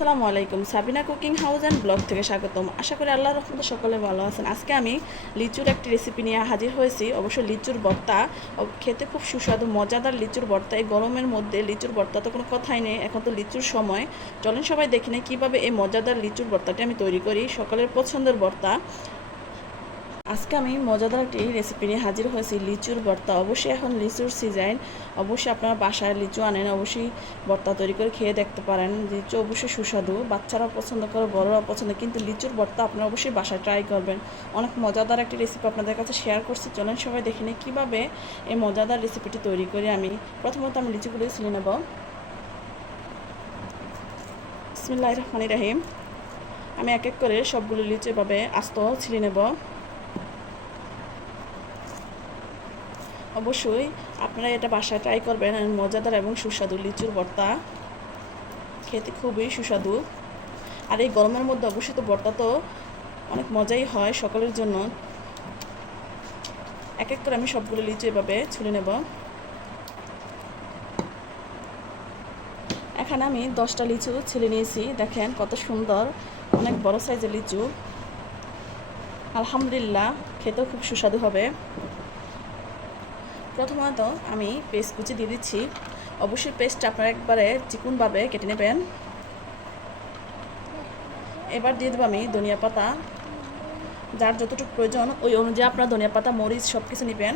আসসালামু আলাইকুম। Sabina cooking house and blog থেকে স্বাগতম। আশা করি আল্লাহ রহমতে সকলে ভালো আছেন। আজকে আমি লিচুর একটি রেসিপি নিয়ে হাজির হয়েছি। অবশ্য লিচুর ভর্তা খেতে খুব সুস্বাদু, মজাদার লিচুর ভর্তা। এই গরমের মধ্যে লিচুর ভর্তা তো কোনো কথাই নেই। এখন তো লিচুর সময়। চলেন সবাই দেখি না কীভাবে এই মজাদার লিচুর ভর্তাটি আমি তৈরি করি। সকলের পছন্দের ভর্তা। আজকে আমি মজাদার একটি রেসিপি নিয়ে হাজির হয়েছি, লিচুর ভর্তা। অবশ্যই এখন লিচুর সিজন অবশ্যই আপনারা বাসায় লিচু আনেন, অবশ্যই ভর্তা তৈরি করে খেয়ে দেখতে পারেন। লিচু অবশ্যই সুস্বাদু। বাচ্চারা পছন্দ করে বড়রা পছন্দ, কিন্তু লিচুর ভর্তা আপনারা অবশ্যই বাসায় ট্রাই করবেন। অনেক মজাদার একটি রেসিপি আপনাদের কাছে শেয়ার করছি। চলেন সবাই দেখে নিই কীভাবে এই মজাদার রেসিপিটি তৈরি করি আমি। প্রথমত আমি লিচুগুলো ছিলে নেব। বিসমিল্লাহির রহমানির রাহিম। আমি এক এক করে সবগুলো লিচু এভাবে আস্ত ছিলে নেব। অবশ্যই আপনারা এটা বাসায় ট্রাই করবেন মজাদার এবং সুস্বাদু লিচুর ভর্তা। খেতে খুবই সুস্বাদু। আর এই গরমের মধ্যে অবশ্যই তো ভর্তা তো অনেক মজাই হয় সকলের জন্য। এক এক করে আমি সবগুলো লিচু এভাবে ছুলে নেব। এখানে আমি দশটা লিচু ছিলে নিয়েছি। দেখেন কত সুন্দর, অনেক বড় সাইজের লিচু। আলহামদুলিল্লাহ, খেতেও খুব সুস্বাদু হবে। প্রথমত আমি পেস্ট কুচি দিয়ে দিচ্ছি। অবশ্যই পেস্টটা আপনারা একবারে চিকুনভাবে কেটে নেবেন। এবার দিয়ে দেবো আমি ধনিয়া পাতা। যার যতটুকু প্রয়োজন, ওই অনুযায়ী আপনারা ধনিয়া পাতা, মরিচ সব কিছু নেবেন।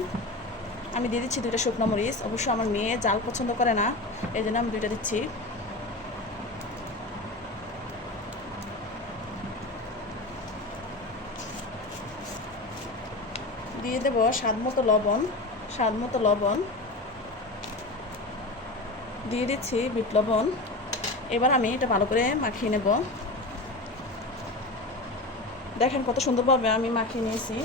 আমি দিয়ে দিচ্ছি দুইটা শুকনো মরিচ। অবশ্য আমার মেয়ে জাল পছন্দ করে না, এই জন্য আমি দুইটা দিচ্ছি। দিয়ে দেবো স্বাদ মতো লবণ। স্বাদ মতো লবণ। দিয়ে দিচ্ছি বিট লবণ। এবার আমি এটা ভালো করে মাখিয়ে নেব। দেখেন কত সুন্দরভাবে আমি মাখিয়ে নিয়েছি।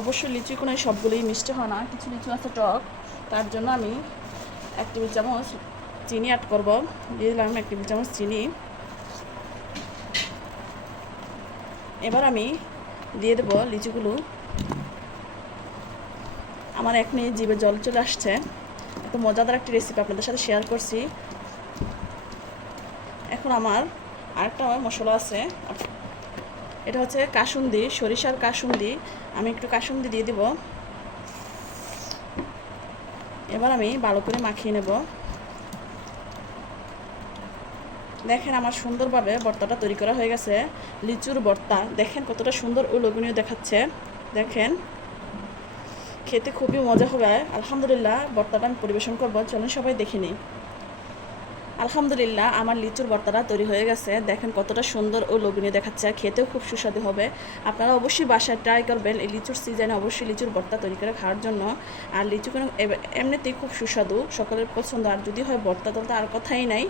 অবশ্যই লিচু কোনো সবগুলোই মিষ্টি হয় না। কিছু লিচু আছে টক। তার জন্য আমি এক টেবিল চামচ চিনি অ্যাড করব। দিয়ে দিলাম এক টেবিল চামচ চিনি। এবার আমি দিয়ে দেবো লিচুগুলো। আমার এক এখনই জিভে জল চলে আসছে। এত মজাদার একটি রেসিপি আপনাদের সাথে শেয়ার করছি। এখন আমার আরেকটা আমার মশলা আছে। এটা হচ্ছে কাসুন্দি, সরিষার কাসুন্দি। আমি একটু কাসুন্দি দিয়ে দিব। এবার আমি ভালো করে মাখিয়ে নেব। দেখেন আমার সুন্দরভাবে ভর্তাটা তৈরি করা হয়ে গেছে। লিচুর ভর্তা। দেখেন কতটা সুন্দর ও লোভনীয় দেখাচ্ছে। দেখেন। খেতে খুবই মজা হবে আলহামদুলিল্লাহ ভর্তাটা আমি পরিবেশন করব। চলুন সবাই দেখে নিই। আলহামদুলিল্লাহ আমার লিচুর বর্তাটা তৈরি হয়ে গেছে। দেখেন কতটা সুন্দর ও লোভনীয় দেখাচ্ছে খেতেও খুব সুস্বাদু হবে। আপনারা অবশ্যই বাসায় ট্রাই করবেন এই লিচুর সিজনে অবশ্যই লিচুর বর্তা তৈরি করে খাওয়ার জন্য। আর লিচু কোনো এমনিতেই খুব সুস্বাদু, সকলের পছন্দ। আর যদি হয় ভর্তা তো আর কথাই নাই।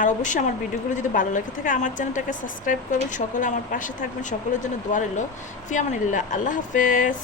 আর অবশ্যই আমার ভিডিওগুলো যদি ভালো লাগে থাকে, আমার চ্যানেলটাকে সাবস্ক্রাইব করবেন। সকলে আমার পাশে থাকবেন। সকলের জন্য দোয়া রইল। ফিয়ামানিল্লাহ। আল্লাহ হাফেজ।